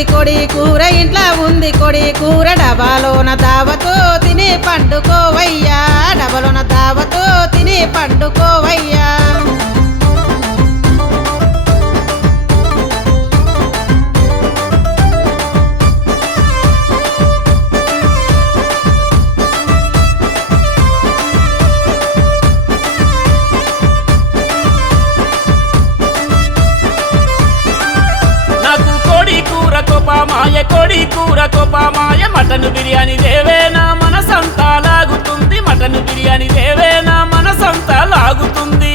ఉంది కొడి కూర ఇంట్లో ఉంది కొడి కూర డబాలోన దావతో తిని పండుకోవయ్యా డబలోన దావతో తిని పండుకోవయ్యా కోడి కూర కోపమాయ మటన్ బిర్యానీ దేవేనా మనసంతా లాగుతుంది మటన్ బిర్యానీ దేవేనా మనసంతా లాగుతుంది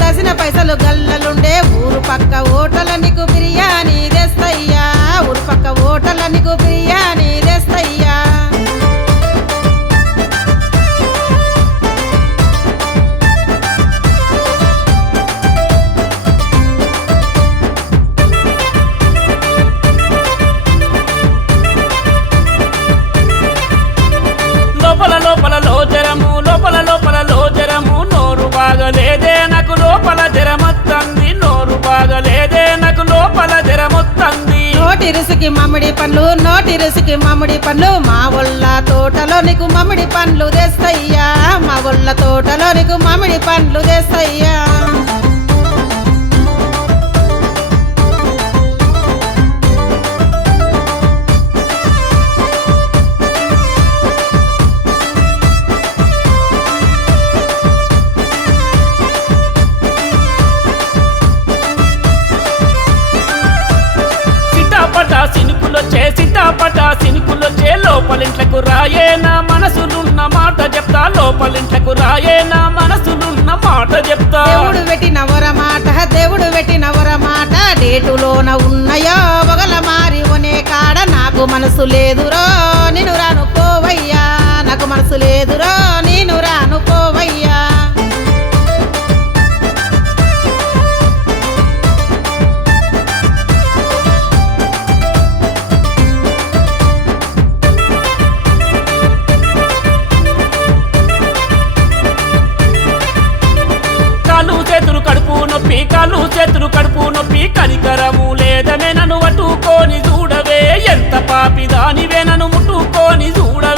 దసిన పైసలు గల్లలుండే ఊరు పక్క ఓటల నీకు బిర్యానీ తెస్తయ్యా ఊరు పక్క ఓటల నీకు బిర్యానీ తెస్తయ్యా లోపల జరము నోరు బాగలేదే నాకు లోపల జరమొత్తంది నోరు బాగలేదే నాకు లోపల జరమొత్తంది నోటి రుసికి మామిడి పండ్లు మా ఒళ్ళ తోటలో నీకు మామిడి పండ్లు తెస్తయ్యా మా ఒళ్ళ తోటలో నీకు మామిడి పండ్లు తెస్తయ్యా సిటాపటా సినుకులొచ్చే లోపలింట్లకు రాయేనా మనసులున్న మాట చెప్తా లోపలింట్లకు రాయేనా మనసులున్న మాట చెప్తా దేవుడు పెట్టిన వరమాట డేటులోన ఉన్నాయో వగల మారి ఒనే కాడ నాకు మనసు లేదురో నేను రానుకోవయ్యా నాకు మనసు లేదురో నేను రానుకోవయ్యా కాలు చేతులు కడుపు నొప్పి కనికరము లేదనే నన్ను పట్టుకొని చూడవే ఎంత పాపిదానివే నన్ను ముట్టుకొని చూడవే